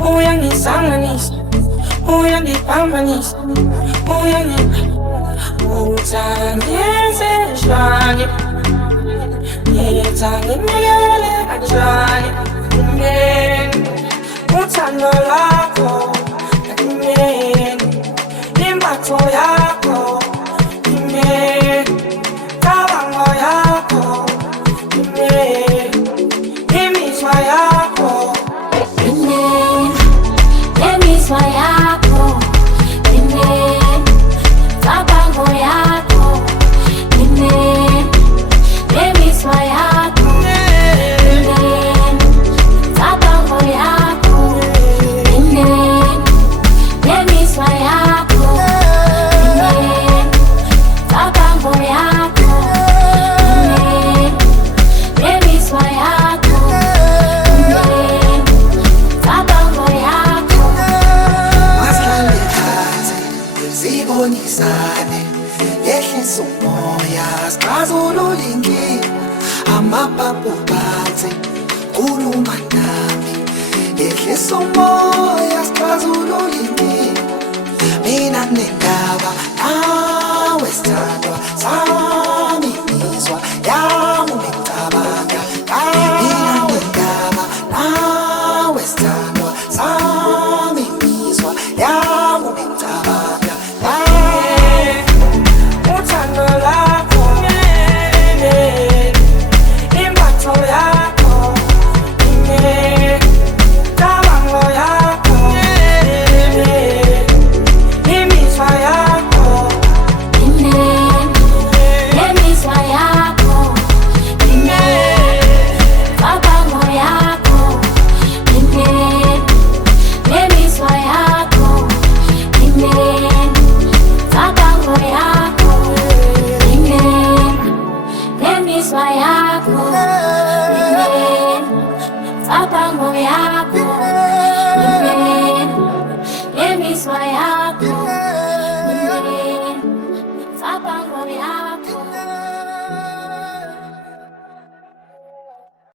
Uyangisanganisa, uyangiphambanisa, uthangize njani, ngithangimiyele kanjani, uthando lakho, imbatho yakho, cabango yakho, imizwa yakho. Emiswa yako, cabango yako, emiswa yako, cabango yako, emiswa yako, cabango yako, emiswa yako. Sibonisane, yehlisa umoya, sixazulule inkinga, amaphaphu phansi, khuluma nami. Yehlisa umoya, sixazulule inkinga, mina nendaba, nawe sithandwa sami imizwa yami ngicabanga. Mina nendaba, nawe sithandwa sami imizwa yami ngicabanga. Uthando lakho, imbatho yakho, cabango yakho, imizwa yakho, Emiswa yako, cabango yako, emiswa yako, cabango yako, emiswa yako, cabango yako, emiswa yako, cabango yako.